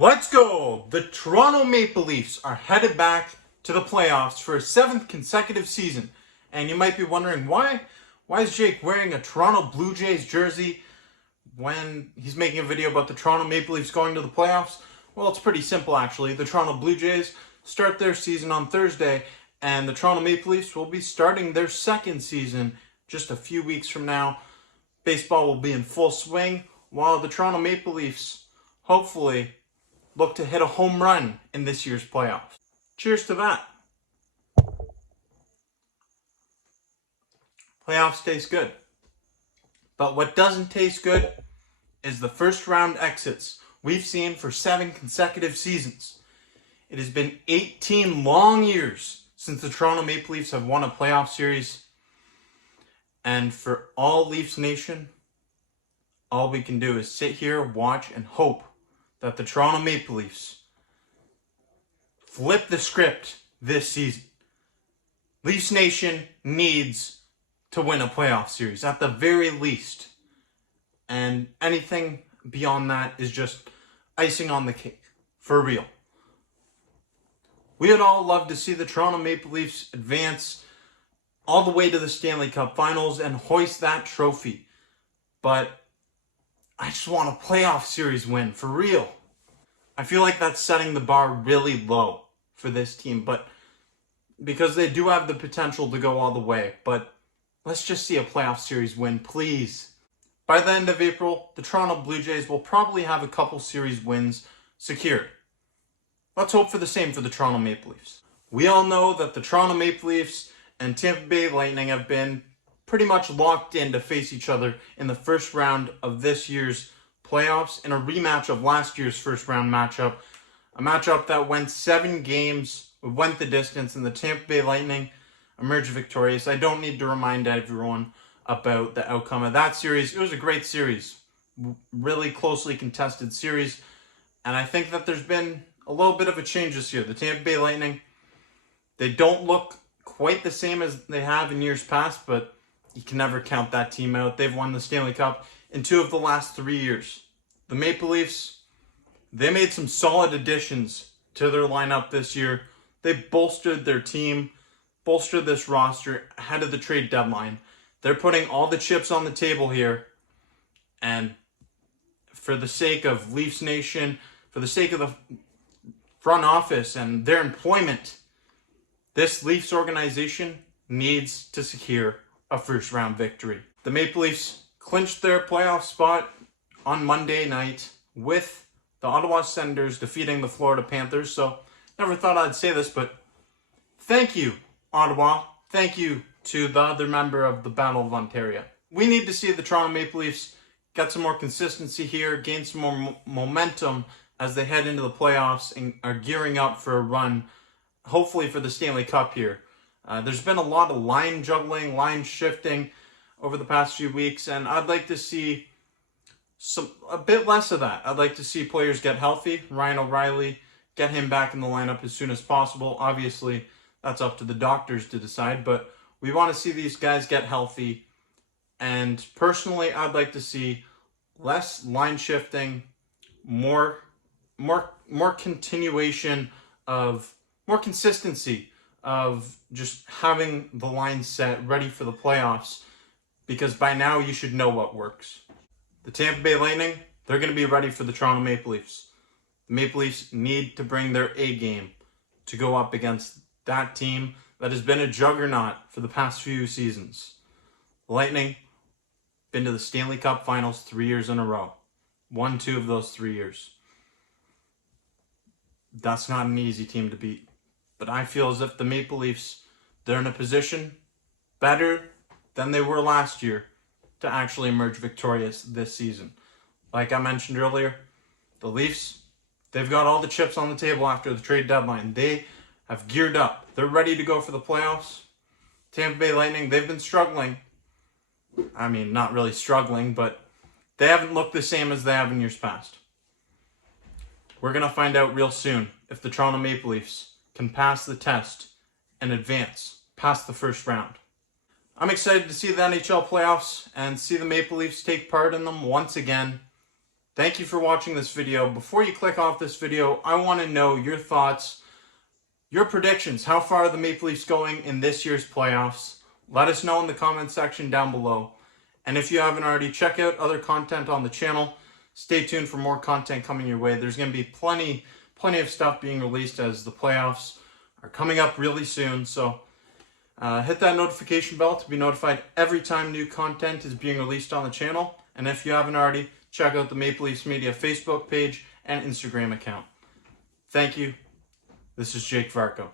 Let's go! The Toronto Maple Leafs are headed back to the playoffs for a 7th consecutive season. And you might be wondering, why is Jake wearing a Toronto Blue Jays jersey when he's making a video about the Toronto Maple Leafs going to the playoffs? Well, it's pretty simple actually. The Toronto Blue Jays start their season on Thursday, and the Toronto Maple Leafs will be starting their second season just a few weeks from now. Baseball will be in full swing, while the Toronto Maple Leafs hopefully look to hit a home run in this year's playoffs. Cheers to that. Playoffs taste good. But what doesn't taste good is the first round exits we've seen for 7 consecutive seasons. It has been 18 long years since the Toronto Maple Leafs have won a playoff series. And for all Leafs Nation, all we can do is sit here, watch, and hope that the Toronto Maple Leafs flip the script this season. Leafs Nation needs to win a playoff series, at the very least. And anything beyond that is just icing on the cake, for real. We would all love to see the Toronto Maple Leafs advance all the way to the Stanley Cup Finals and hoist that trophy. But I just want a playoff series win, for real. I feel like that's setting the bar really low for this team, but because they do have the potential to go all the way. But let's just see a playoff series win, please. By the end of April, the Toronto Blue Jays will probably have a couple series wins secured. Let's hope for the same for the Toronto Maple Leafs. We all know that the Toronto Maple Leafs and Tampa Bay Lightning have been pretty much locked in to face each other in the first round of this year's playoffs in a rematch of last year's first round matchup. A matchup that went 7 games, went the distance, and the Tampa Bay Lightning emerged victorious. I don't need to remind everyone about the outcome of that series. It was a great series, really closely contested series, and I think that there's been a little bit of a change this year. The Tampa Bay Lightning, they don't look quite the same as they have in years past, but you can never count that team out. They've won the Stanley Cup in 2 of the last 3 years. The Maple Leafs, they made some solid additions to their lineup this year. They bolstered their team, bolstered this roster ahead of the trade deadline. They're putting all the chips on the table here. And for the sake of Leafs Nation, for the sake of the front office and their employment, this Leafs organization needs to secure a first round victory. The Maple Leafs clinched their playoff spot on Monday night with the Ottawa Senators defeating the Florida Panthers. So, never thought I'd say this, but thank you, Ottawa. Thank you to the other member of the Battle of Ontario. We need to see the Toronto Maple Leafs get some more consistency here, gain some more momentum as they head into the playoffs and are gearing up for a run, hopefully for the Stanley Cup here. There's been a lot of line juggling, line shifting over the past few weeks, and I'd like to see a bit less of that. I'd like to see players get healthy. Ryan O'Reilly, get him back in the lineup as soon as possible. Obviously, that's up to the doctors to decide, but we want to see these guys get healthy. And personally, I'd like to see less line shifting, more continuation of, more consistency of just having the line set ready for the playoffs, because by now you should know what works. The Tampa Bay Lightning, they're going to be ready for the Toronto Maple Leafs. The Maple Leafs need to bring their A game to go up against that team that has been a juggernaut for the past few seasons. The Lightning been to the Stanley Cup Finals 3 years in a row. Won 2 of those 3 years. That's not an easy team to beat. But I feel as if the Maple Leafs, they're in a position better than they were last year to actually emerge victorious this season. Like I mentioned earlier, the Leafs, they've got all the chips on the table after the trade deadline. They have geared up. They're ready to go for the playoffs. Tampa Bay Lightning, they've been struggling. I mean, not really struggling, but they haven't looked the same as they have in years past. We're going to find out real soon if the Toronto Maple Leafs can pass the test and advance past the first round. I'm excited to see the NHL playoffs and see the Maple Leafs take part in them once again. Thank you for watching this video. Before you click off this video, I want to know your thoughts, your predictions. How far are the Maple Leafs going in this year's playoffs? Let us know in the comment section down below. And if you haven't already, check out other content on the channel. Stay tuned for more content coming your way. There's going to be plenty of stuff being released as the playoffs are coming up really soon. So hit that notification bell to be notified every time new content is being released on the channel. And if you haven't already, check out the Maple Leafs Media Facebook page and Instagram account. Thank you. This is Jake Varco.